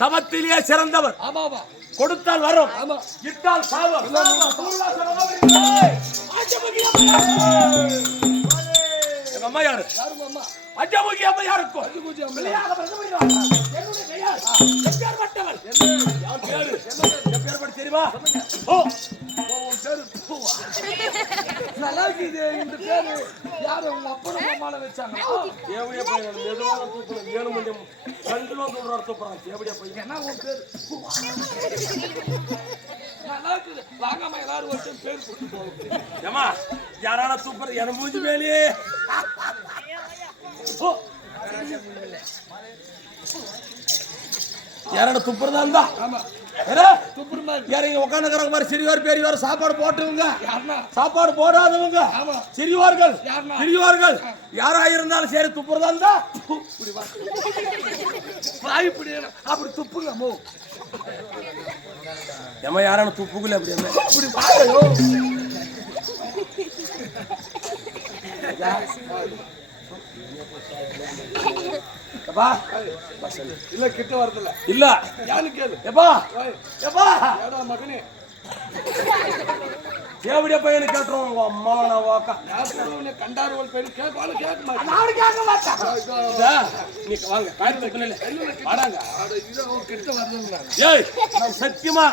தவத்திலேயே சிறந்தவர். கொடுத்தால் வரும், இட்டால் சாவம். எங்க அம்மா யாரு? அஜமுகி அம்மா யாருக்கும் தெரியுமா? யாரான சூப்பர் என மூஞ்சி மேலே யாரான துப்புறதா இருந்தா உட்காந்துக்கிற மாதிரி சிறியோர் பெரியவர் சாப்பாடு போட்டவங்க, சாப்பாடு போடாதவங்க, சிறியோர்கள் பெரியவர்கள் யாரா இருந்தாலும் சரி துப்புறதா இருந்தா அப்படி துப்புங்க. ஏமா யாரான துப்புக்குள்ள அப்படி இல்ல கிட்ட வரதுல இல்ல யானு கேளு. எப்பா எப்பா மகனே எப்படியா பையனு கேட்டுருவோம். உங்க அம்மாவன வாக்கா கண்டாரு பையன் கேட்பாலும் கேட்க மாட்டேன். வாங்க வாடாங்க. கிட்ட வரதுங்களா? ஏய் சத்தியமா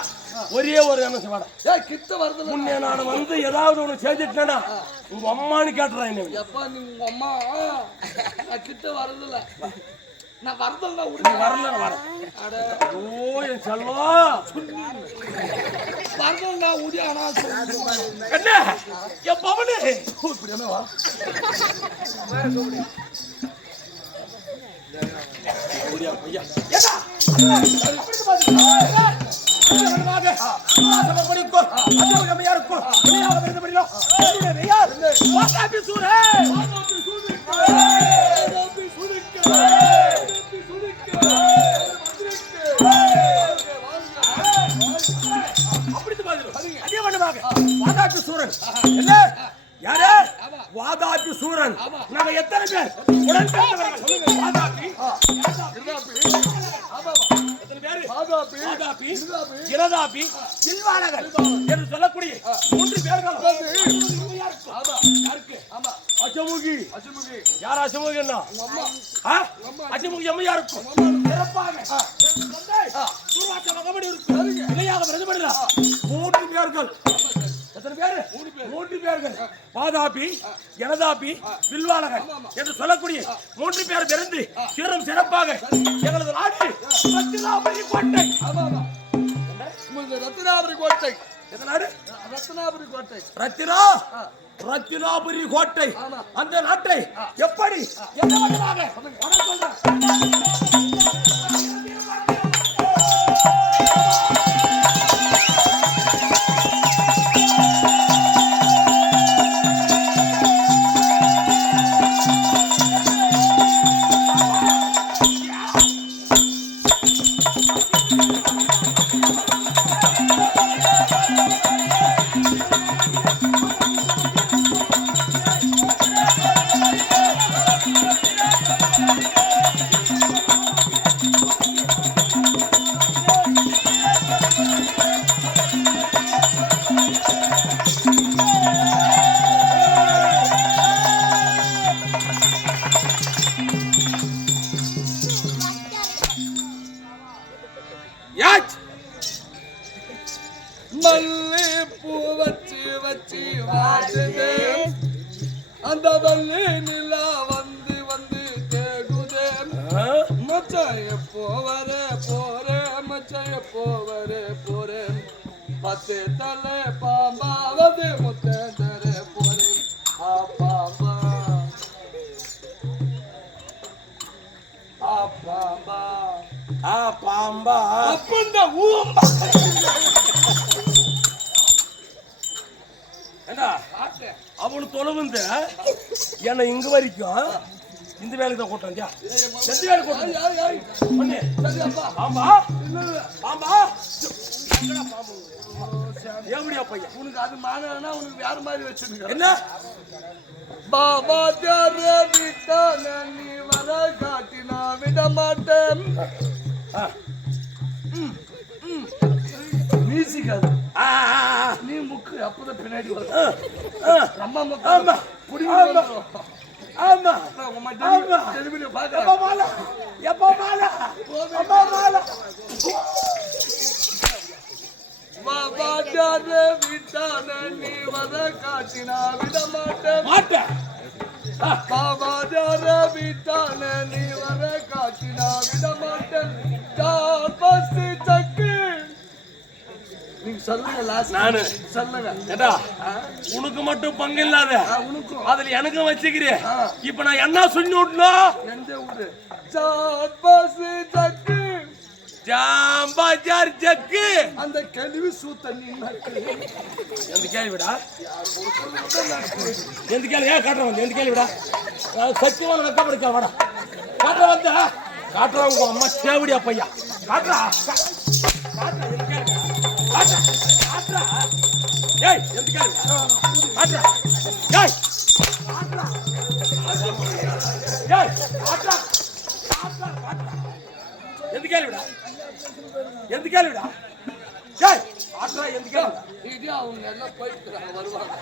ஒரே ஒரு என்ன வாடா. ஏய் கிட்ட வரது முன்னே நான் வந்து ஏதாவது ஒண்ணு செஞ்சுட்டேன்னா உங்க அம்மான்னு கேட்டுறேன். எப்பா நீ உங்க அம்மா கிட்ட வரதில்ல. நான் வரதல்ல வரல வர. ஓ என் செல்லம் வரதல்ல உடியானா என்ன என் பவனே இப்படி என்ன வா உடியா பையா ஏடா அப்படி பாத்து வாதாபி சூரன். நாங்க எத்தனை பேர் என்று சொல்லக்கூடிய 3 பேர்கள். அஜமுகி யார்? அஜமுகி என்ன? அஜமுகி அம்மா யாருக்கும் சிறப்பாக 3 பேர்கள். எத்தனை பேரு? 3 பேர்கள். வாதாபி ஜனதாபி வில்வாளகன் என்று சொல்லக்கூடிய 3 பேர் பிறந்து சிறம் சிறப்பாக எங்களது நாடு ரத்தினாபுரி கோட்டை. ரத்தினாபுரி கோட்டை எந்த நாடு? ரத்தினாபுரி கோட்டை. ரத்தினாபுரி கோட்டை. அந்த நாட்டை எப்படி எந்த வகையாக மல்லி பூ வச்சு வச்சு வாடுதே, அந்த வள்ளி நிலா வந்து வந்து தேடுதே. மச்சாய போவரே போரே, மச்சாய போவரே போரே, 10 தலை பாம்பாவது முத்தே போரே. பாம்பா பாம்பா பாம்பா அப்பந்த ஊம்பா. அவனு தொலைவுந்த என்ன இங்க வரைக்கும் இந்த வேலைக்கு தான் கூட்டாங்க. எந்த வேலை கூட்டம்? பாம்பா பாம்பா எப்படியா பையன்? உனக்கு அது மானா உனக்கு வேற மாதிரி வச்சிருக்க. என்ன பாபா தியாரே விட்டான நீ வர காட்டினா விட மாட்டேன். மியூசிக் நீ முக்கு அப்பதான் பின்னாடி வரும். அம்மா ஆமா ஆமா ஆமா டெலிவரி எப்ப மாலை எப்ப மாலை அப்பா மாலை விட்டான நீ வர காட்டினா விட மாட்டேன் மாட்டேன் பாவாதார விட்டான நீ வர காட்டினா விட மாட்டேன். பஸ்து சக்கு நீங்க சொல்லுங்க லாஸ்ட் நானு சொல்லுங்க. ஏடா உனக்கு மட்டும் பங்கு இல்லாத உனக்கும் அதுல எனக்கும் வச்சுக்கிறேன். இப்ப நான் என்ன சொல்லி விடணும்? எந்த ஊரு? பஸ்து சக்கு ஜாம்பாஜார் ஜக்கு அந்த கழிவு சூத்த நீ எந்த கேள்விடா எந்த கேள்வி ஏன் காட்டுற வந்து எந்த கேள்விடா சத்தியமான நக்க படிக்கா வாடா காட்டுற வந்த காட்டுற உங்க அம்மா சேவடியா பையா காட்டுறா காட்டுறா எந்த கேள்வி காட்டுறா ஏய் எந்த கேள்வி காட்டுறா ஏய் காட்டுறா ஏய் காட்டுறா காட்டுறா எந்த கேள்விடா எந்த கேள்விடா ஏய் ஆட்ரா எந்த கேள்விடா இது அவங்க எல்லாம் போயிட்டு வருவாங்க.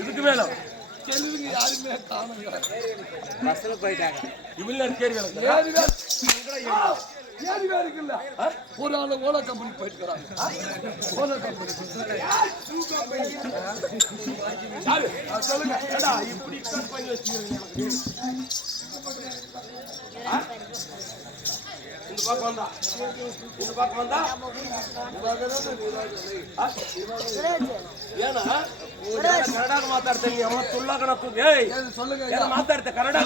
இதுக்கு மேல கேள்விங்க யாருமே காணுங்க. பஸ்ல போயிட்டாங்க. இவங்க கேள்வி ஏறி வேற இருக்குல்ல ஒரு ஆளு ஓலா கம்பெனி போயிட்டுக்கிறாங்க. ஓலா கம்பெனி சொல்லுங்க ஏடா இப்படி கட் பண்ணி வச்சிருக்கீங்க இந்த பக்கம் வந்தா இந்த பக்கம் வந்தா ஏன்னா ಕನ್ನಡ ಮಾತಾಡ್ತೀನಿ ಅವ ತುಳ್ಳಾಗಣತ್ತು ಏಯ್ சொல்லுங்க ಏನು ಮಾತಾಡ್ತೆ ಕನ್ನಡ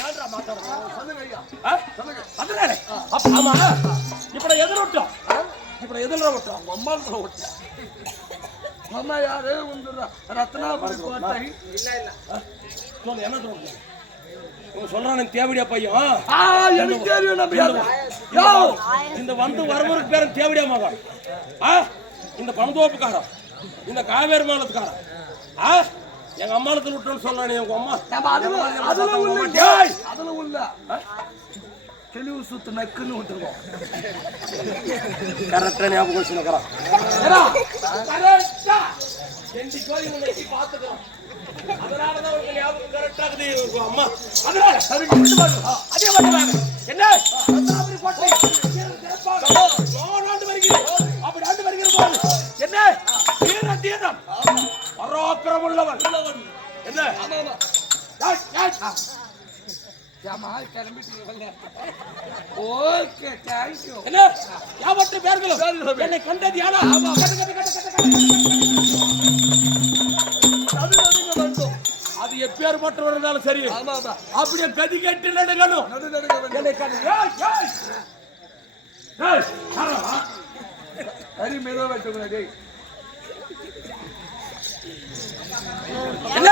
ಏನ್ರ ಮಾತಾಡ್ತಾ சொல்லுங்க ஐயா ಅದನ್ನೇ ಅಪ್ಪ ಅಮ್ಮ ఇప్పుడు ఎదురొట్టు ఇప్పుడు ఎదురొట్టు అమ్మాయితో వచ్చా అమ్మ యారే ఉందిరా రత్నాపురి కోటై இல்ல இல்ல சொல்லு என்ன சொல்ற நீ சொல்றானே தேவடியா பையன் எனக்கு தெரியும் நம்ம யோ இந்த வந்து வரவருக்கு பேரு தேவடியா மகன் இந்த பணதோப்புக்காரன் இந்த காவேரி மாலத்துக்காரன் எங்க அம்மானத்துல விட்டோன்னு சொல்றானே உங்க அம்மா அதுல உள்ள தெளிவு சுத்து நக்குன்னு விட்டுருவோம். கரெக்டா ஞாபகம் வச்சுக்கிறோம் அதனாலதான் உங்க ஞாபகம் கரெக்டா இருக்குது உங்க அம்மா அதனால அதே மாதிரி என்ன அப்படி ஆண்டு வருகிறது என்ன தீர தீரம் பராக்கிரம் உள்ளவன் என்ன ஓகே தேங்க்யூ. என்ன யாவற்று பேர்களும் என்னை கண்டது யாரா அது எப்பேற்பட்டவர் இருந்தாலும் சரி அப்படியே கதி கேட்டு நடுங்கணும் என்னை சரி மெதுவா வெட்டுங்க. என்ன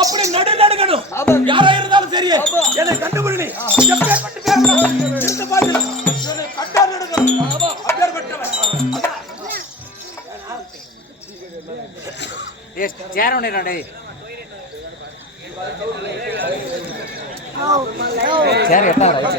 அப்படி நடுங்கணும் யாரா இருந்தாலும் சரி என்னை கண்டுபிடி எப்பேற்பட்டு பேர் பாக்கலாம் என்னை கண்டா நடுங்கணும் அப்பேற்பட்டவன் சேரவனே டேய் சேர எட்டாரா